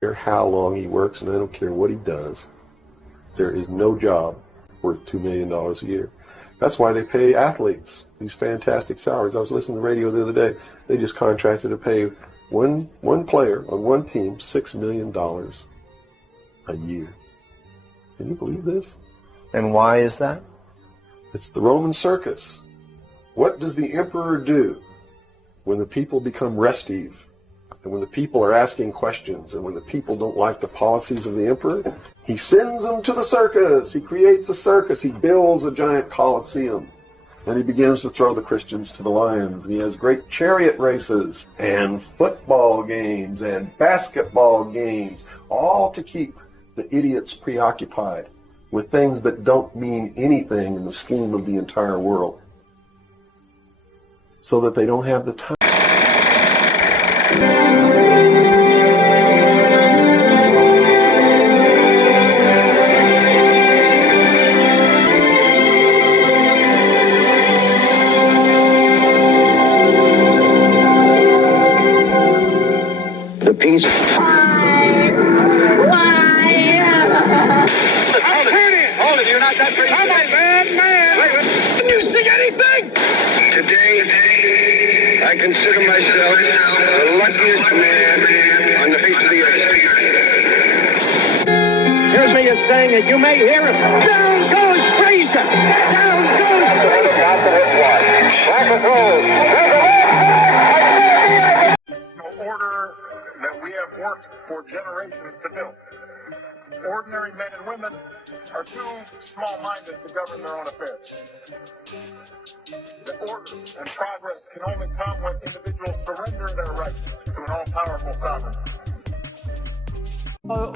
care how long he works, and I don't care what he does. There is no job worth $2 million a year. That's why they pay athletes these fantastic salaries. I was listening to the radio the other day. They just contracted to pay one player on one team $6 million a year. Can you believe this? And why is that? It's the Roman circus. What does the emperor do when the people become restive, and when the people are asking questions, and when the people don't like the policies of the emperor? He sends them to the circus. He creates a circus. He builds a giant coliseum. And he begins to throw the Christians to the lions. And he has great chariot races and football games and basketball games, all to keep the idiots preoccupied with things that don't mean anything in the scheme of the entire world, so that they don't have the time. The peace. Hold it, you're not that crazy. I'm a bad man. Wait. Can you sing anything? Today, I consider myself the luckiest man on the face of the earth. Here's me saying it. You may hear him. Down goes Fraser. Down goes Fraser. No order that we have worked for generations to build. Ordinary men and women are too small-minded to govern their own affairs. The order and progress can only come when individuals surrender their rights to an all-powerful sovereign.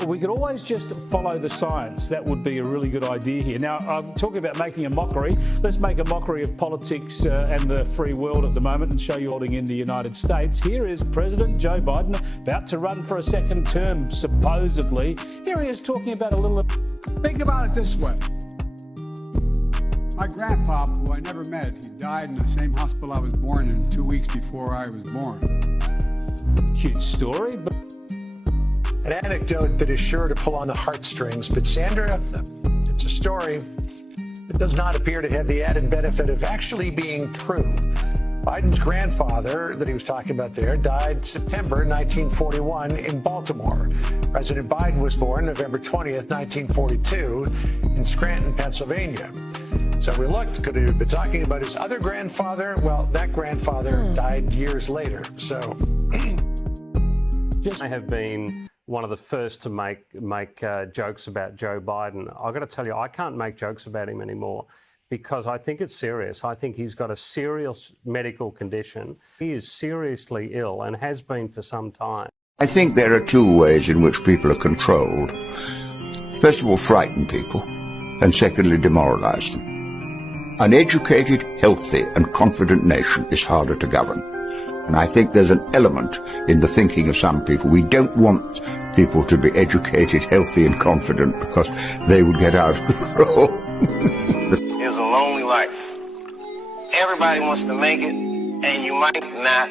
We could always just follow the science. That would be a really good idea here. Now, I'm talking about making a mockery. Let's make a mockery of politics and the free world at the moment and show you holding in the United States. Here is President Joe Biden about to run for a second term, supposedly. Here he is talking about a little... Think about it this way. My grandpa, who I never met, he died in the same hospital I was born in 2 weeks before I was born. Cute story, but... An anecdote that is sure to pull on the heartstrings, but Sandra, it's a story that does not appear to have the added benefit of actually being true. Biden's grandfather that he was talking about there died September 1941 in Baltimore. President Biden was born November 20th, 1942 in Scranton, Pennsylvania. So we looked, could he have been talking about his other grandfather? Well, that grandfather died years later, so... I have been one of the first to make jokes about Joe Biden. I've got to tell you, I can't make jokes about him anymore because I think it's serious. I think he's got a serious medical condition. He is seriously ill and has been for some time. I think there are two ways in which people are controlled. First of all, frighten people, and secondly, demoralize them. An educated, healthy and confident nation is harder to govern. And I think there's an element in the thinking of some people. We don't want people to be educated, healthy and confident because they would get out of control. It was a lonely life. Everybody wants to make it, and you might not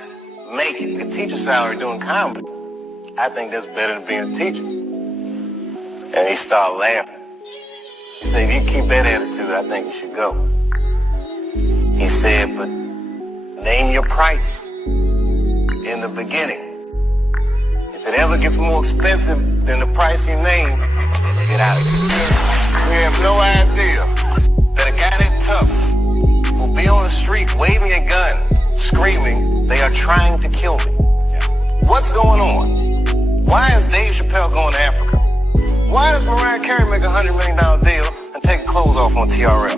make it. The teacher salary doing comedy. I think that's better than being a teacher. And he started laughing. He said, if you keep that attitude, I think you should go. He said, but name your price in the beginning. If it ever gets more expensive than the price you name, get out of here. We have no idea that a guy that tough will be on the street waving a gun, screaming, they are trying to kill me. What's going on? Why is Dave Chappelle going to Africa? Why does Mariah Carey make a $100 million deal and take her clothes off on TRL?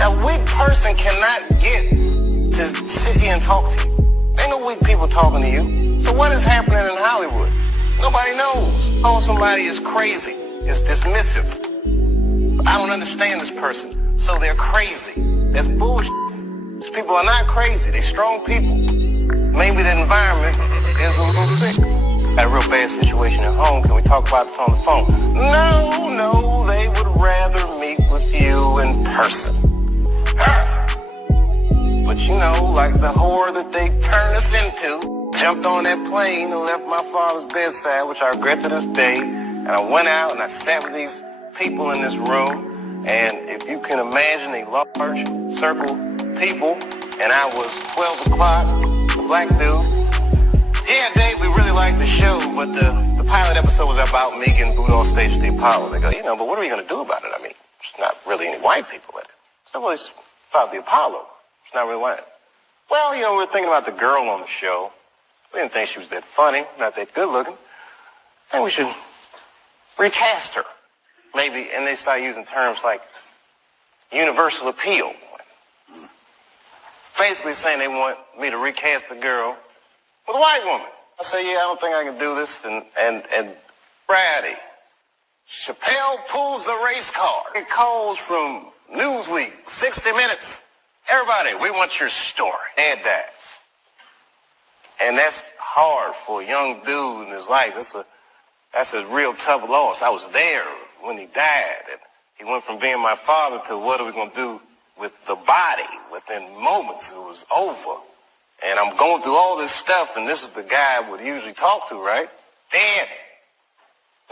A weak person cannot get to sit here and talk to you. Ain't no weak people talking to you. So what is happening in Hollywood? Nobody knows. Oh, somebody is crazy, is dismissive. I don't understand this person, so they're crazy. That's bullshit. These people are not crazy. They're strong people. Maybe the environment is a little sick. Got a real bad situation at home. Can we talk about this on the phone? No, they would rather meet with you in person. But you know, like the whore that they turn us into, jumped on that plane and left my father's bedside, which I regret to this day. And I went out and I sat with these people in this room. And if you can imagine a large circle of people, and I was 12 o'clock, the black dude. Yeah, Dave, we really liked the show, but the pilot episode was about me getting booed off stage with the Apollo. They go, but what are we going to do about it? I mean, there's not really any white people in it. So well, it's about the Apollo. It's not really white. Well, we were thinking about the girl on the show. We didn't think she was that funny, not that good looking. I think we should recast her. Maybe, and they start using terms like universal appeal. Basically saying they want me to recast the girl with a white woman. I say, I don't think I can do this. And Friday, Chappelle pulls the race card. It calls from Newsweek, 60 Minutes. Everybody, we want your story. Dad dies. And that's hard for a young dude in his life. That's a real tough loss. I was there when he died. And he went from being my father to what are we going to do with the body. Within moments, it was over. And I'm going through all this stuff, and this is the guy I would usually talk to, right? Dad.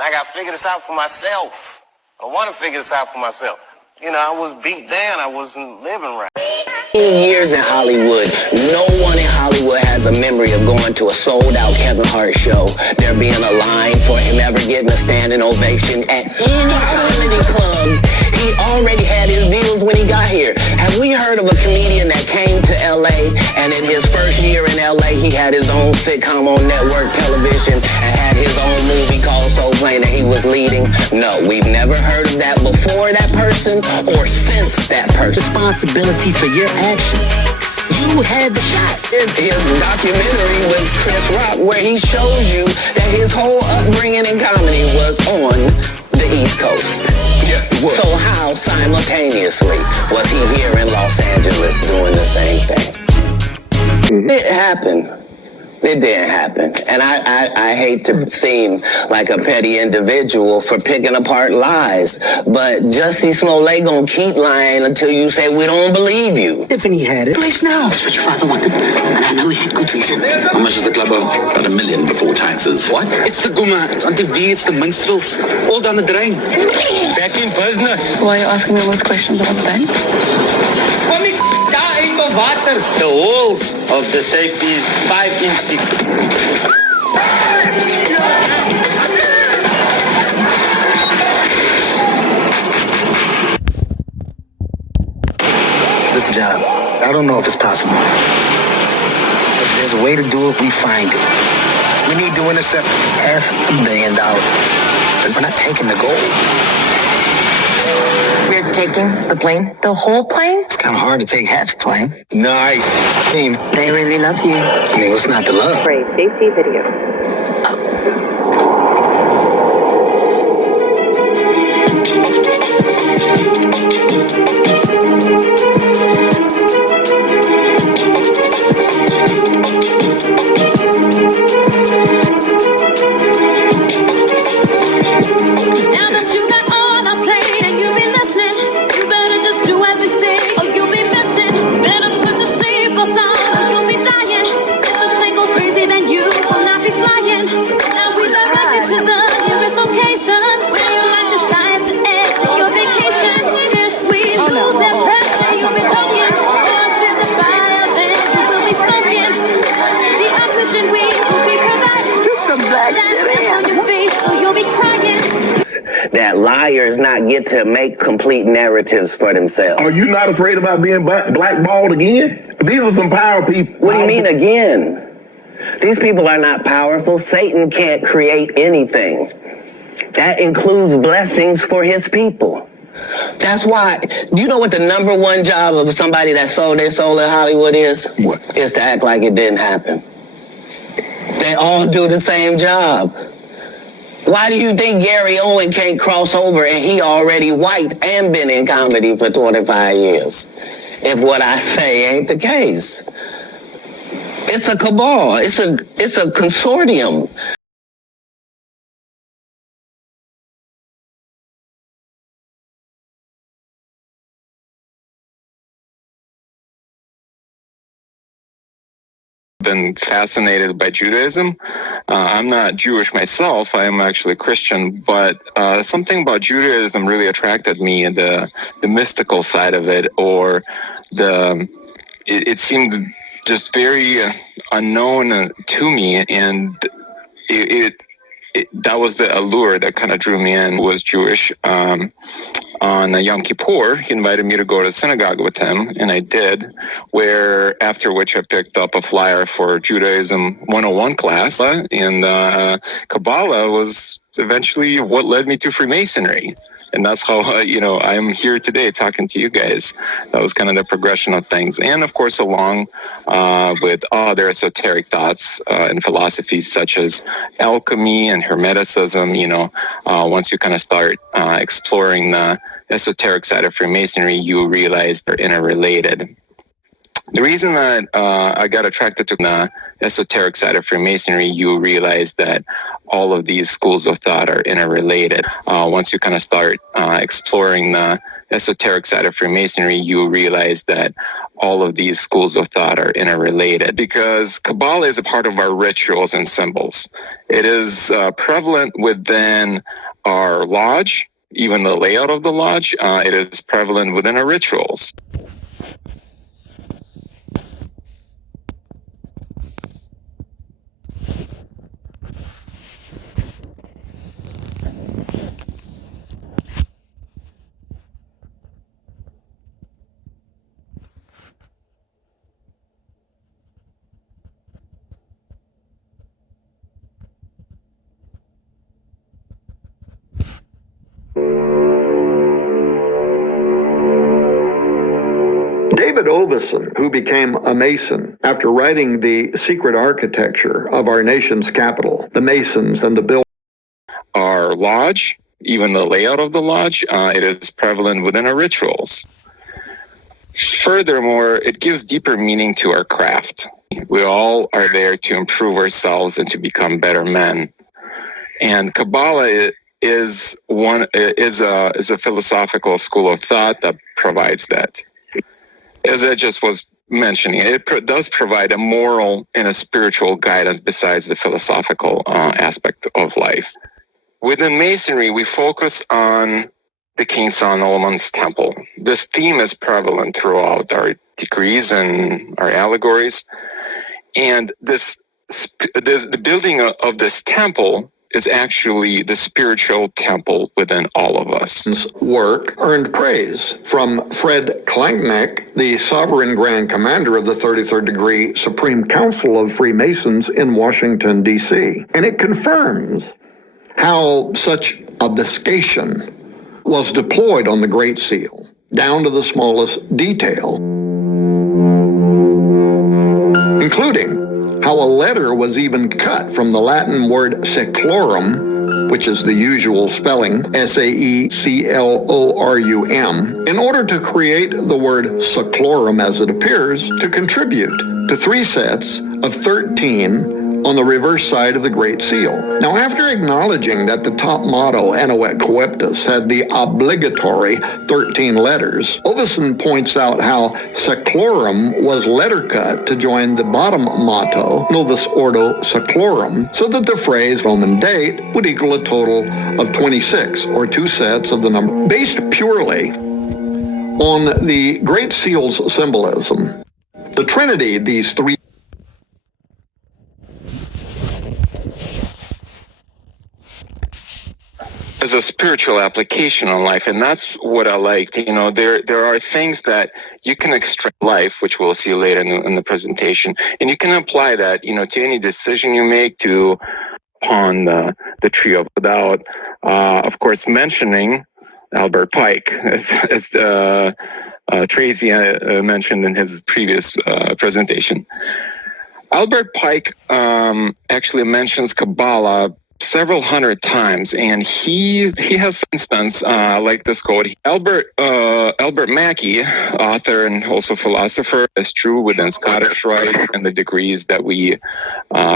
I got to figure this out for myself. I want to figure this out for myself. I was beat down. I wasn't living right. 15 years in Hollywood, no one in Hollywood has a memory of going to a sold-out Kevin Hart show, there being a line for him ever getting a standing ovation at any comedy club. He already had his deals when he got here. Have we heard of a comedian that came to L.A. and in his first year in L.A. he had his own sitcom on network television and had his own movie called Soul Plane that he was leading? No, we've never heard of that before that person or since that person. Responsibility for your action. You had the shot. His documentary with Chris Rock where he shows you that his whole upbringing in comedy was on the East Coast. Yeah, so how simultaneously was he here in Los Angeles doing the same thing? Mm-hmm. It happened. It didn't happen. And I hate to seem like a petty individual for picking apart lies, but Jussie Smollett gonna keep lying until you say we don't believe you. Tiffany had it. Place now. That's what your father wanted. And I know he had good reason. How much is the club owe? About $1 million before taxes. What? It's the Guma, it's on TV, it's the minstrels. All down the drain. Back in business. Why are you asking me those questions about the bank? The walls of the safe is 5 inch thick. This job, I don't know if it's possible. If there's a way to do it, we find it. We need to intercept $500 million. But we're not taking the gold. We're taking the plane? The whole plane? It's kind of hard to take half the plane. Nice. Team. They really love you. I mean, what's not to love? For a safety video. That liars not get to make complete narratives for themselves. Are you not afraid about being blackballed again? These are some power people. What do you mean again? These people are not powerful. Satan can't create anything. That includes blessings for his people. That's why, do you know what the number one job of somebody that sold their soul in Hollywood is? What? Is to act like it didn't happen. They all do the same job. Why do you think Gary Owen can't cross over and he already white and been in comedy for 25 years? If what I say ain't the case. It's a cabal. It's a consortium. been fascinated by Judaism. I'm not Jewish myself. I am actually Christian, but something about Judaism really attracted me, the mystical side of it, or it seemed just very unknown to me, and that was the allure that kind of drew me in. Was Jewish. On Yom Kippur, he invited me to go to synagogue with him, and I did, after which I picked up a flyer for Judaism 101 class, and Kabbalah was eventually what led me to Freemasonry. And that's how, I'm here today talking to you guys. That was kind of the progression of things. And of course, along with other esoteric thoughts and philosophies such as alchemy and Hermeticism, once you kind of start exploring the esoteric side of Freemasonry, you realize they're interrelated. The reason that I got attracted to the esoteric side of Freemasonry, you realize that all of these schools of thought are interrelated. Once you kind of start exploring the esoteric side of Freemasonry, you realize that all of these schools of thought are interrelated, because Kabbalah is a part of our rituals and symbols. It is prevalent within our lodge, even the layout of the lodge. It is prevalent within our rituals. David Oveson, who became a Mason after writing the secret architecture of our nation's capital, the Masons and the buildings. Our lodge, even the layout of the lodge, it is prevalent within our rituals. Furthermore, it gives deeper meaning to our craft. We all are there to improve ourselves and to become better men. And Kabbalah is a philosophical school of thought that provides that. As I just was mentioning, it does provide a moral and a spiritual guidance besides the philosophical aspect of life. Within Masonry, we focus on the King Solomon's Temple. This theme is prevalent throughout our degrees and our allegories. And the building of this temple is actually the spiritual temple within all of us. Work earned praise from Fred Klangneck, the sovereign grand commander of the 33rd degree Supreme Council of Freemasons in Washington, D.C. And it confirms how such obfuscation was deployed on the Great Seal, down to the smallest detail, including how a letter was even cut from the Latin word seclorum, which is the usual spelling, S-A-E-C-L-O-R-U-M, in order to create the word seclorum as it appears, to contribute to 3 sets of 13 on the reverse side of the Great Seal. Now, after acknowledging that the top motto, Anuet Coeptus, had the obligatory 13 letters, Oveson points out how seclorum was letter cut to join the bottom motto, Novus Ordo Seclorum, so that the phrase Roman date would equal a total of 26, or 2 sets of the number. Based purely on the Great Seal's symbolism, the Trinity, these 3 as a spiritual application on life, and that's what I liked. There are things that you can extract life, which we'll see later in the presentation, and you can apply that, to any decision you make, on the tree of without, of course, mentioning Albert Pike, as Tracy mentioned in his previous presentation. Albert Pike actually mentions Kabbalah several hundred times, and he has, for instance, like this quote, Albert Mackey, author and also philosopher, is true within Scottish Rite and the degrees that we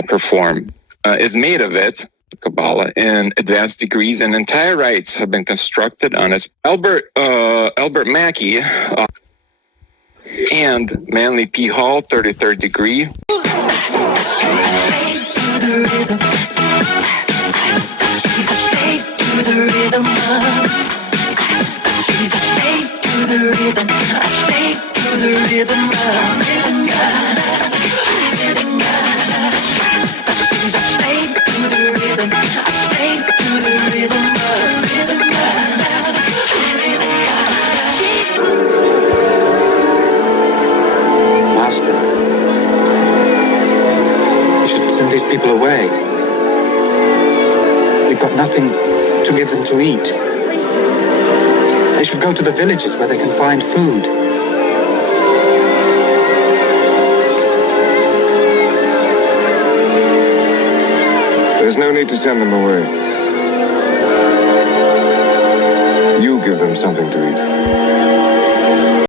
perform, is made of it, Kabbalah, in advanced degrees, and entire rites have been constructed on it. Albert Mackey and Manly P. Hall, 33rd degree. rhythm. Please stay to the rhythm. Stay to the rhythm. Rhythm God. Rhythm God. Please stay to the rhythm. Stay to the rhythm. Rhythm God. Rhythm God. Master, you should send these people away. We've got nothing to give them to eat. They should go to the villages where they can find food. There's no need to send them away. You give them something to eat.